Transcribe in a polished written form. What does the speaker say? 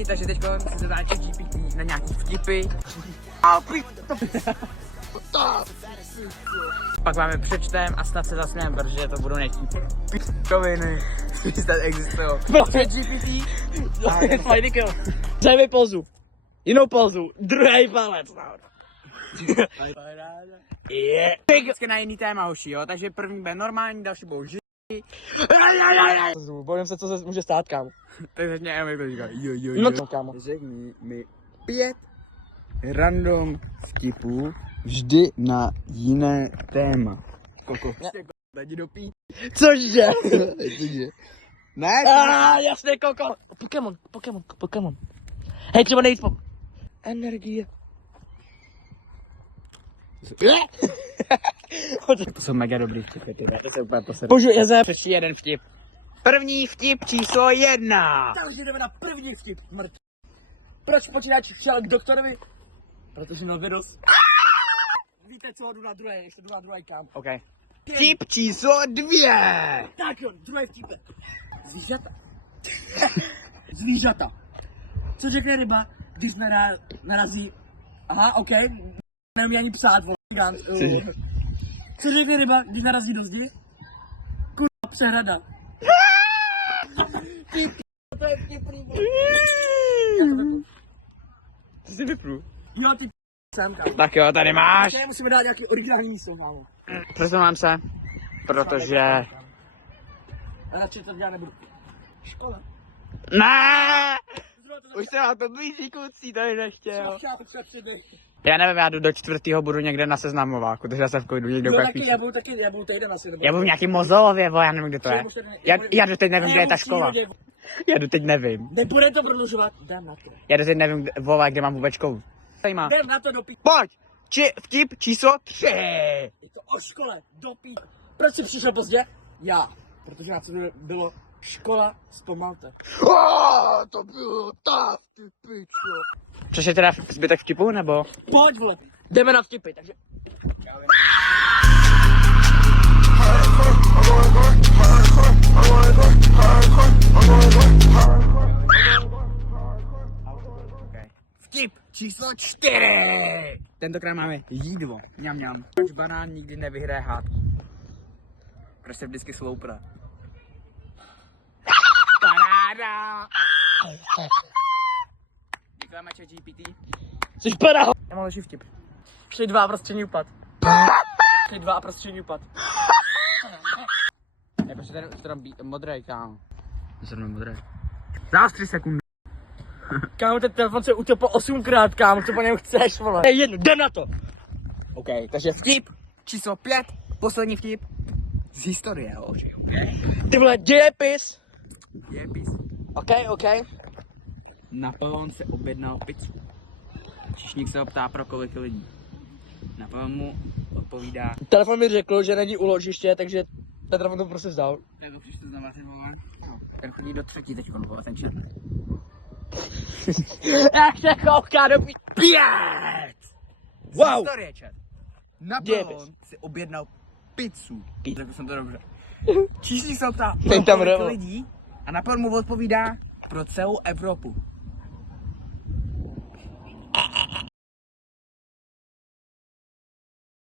lidi, takže teď si zadáme GPT na nějaký vtipy. Pak máme přečtem a snad se zasmějem, protože to budou nějaký p***oviny, který snad existují. GPT. Fajný kill. Zajmi pozu. Jinou pozu. Druhý palec. Je. Vždycky na jiný téma, hoši, jo, takže první bude normální, další budou ži. Bojím se, co se může stát, kámo. Tak začne jenom jako říká, jo. No kámo. Řekni mi 5 random vtipů vždy na jiné téma. Koko. Daj do pí. Cože? Ne, Jasně, koko. Pokémon. Hej, třeba nejít po... Energie. to jsou mega dobrý vtipy, ty to se úplně posedl. Božu, jezeb. Přečti jeden vtip. První vtip číslo 1. Takže jdeme na první vtip, mrt. Proč počítač šel k doktorovi? Protože měl virus. Víte co, jdu na druhé, ještě jdu na druhý kam. OK. Vtip číslo 2. Tak jo, druhé vtipy. Zvířata. Co řekne ryba, když narazí... Aha, OK. Nemůžu ani psát, vole. Co řekne ryba, když narazí do zdi? Kurva, přehrada. To je vtipný, vole. Co jsi vypru? Jo, ty sem, kámo. Tak jo, tady máš. Tady musíme dát nějaký originální místo, málo. Přesunám se, protože... Radši to dělat nebudu. Škola. Ne! Už jsem na to blíží kluci, tady nechtěl. Já nevím, já jdu do 4. budu někde na seznamováku, takže já se v klidu někde úplně píšu. Já budu týden asi. Já budu v nějaký Mozolově, já nevím, kde to je. Já jdu teď nevím, kde je ta škola. Já jdu teď nevím. Nebude to prodlužovat, jdem na to. Já jdu teď nevím, kde mám vůbec školu. Zajímá. Jdem na to do pí... Pojď! Vtip číslo 3. Je to o škole, do pí... Proč jsi přišel pozdě? Já. Protože na co bylo škola, zpomalte. To bylo tak, ty pičo. Což je teda zbytek vtipu, nebo? Pojď, vole. Jdeme na vtipy, takže... Vtip číslo 4. Tentokrát máme jídlo. Mňam. Proč banán nikdy nevyhraje hádku? Proč se vždycky sloupne? Paráda! Děkujeme ChatGPT. Jsi paráho. Já mám lepší vtip. Šli 2 a prostřední upad. Šli 2 a prostřední upad. Je prostě ten modrý, kámo. Zrovna modrý. Zás 3 sekundy. Kámo, ten telefon se utopil 8krát, kámo, co po něm chceš, vole. Hej, jedno, jdem na to. OK, takže vtip číslo 5. Poslední vtip. Z historie, hoši. Ty vole, dějepis. Dějepis. OK. Napoleon se objednal pizzu. Číšník se ho ptá, pro kolik lidí. Napoleon mu odpovídá. Telefon mi řekl, že není u ložiště, takže Petr mu to prostě vzdal. Tak už to znamená, že volá. Ten chodí do 3. teď, ten čert. Jak se kouká do 5! Wow! Historie, čert. Napoleon si objednal pizzu. Řekl jsem to dobře. Číšník se ho ptá, pro kolik lidí. A Napoleon mu odpovídá, pro celou Evropu.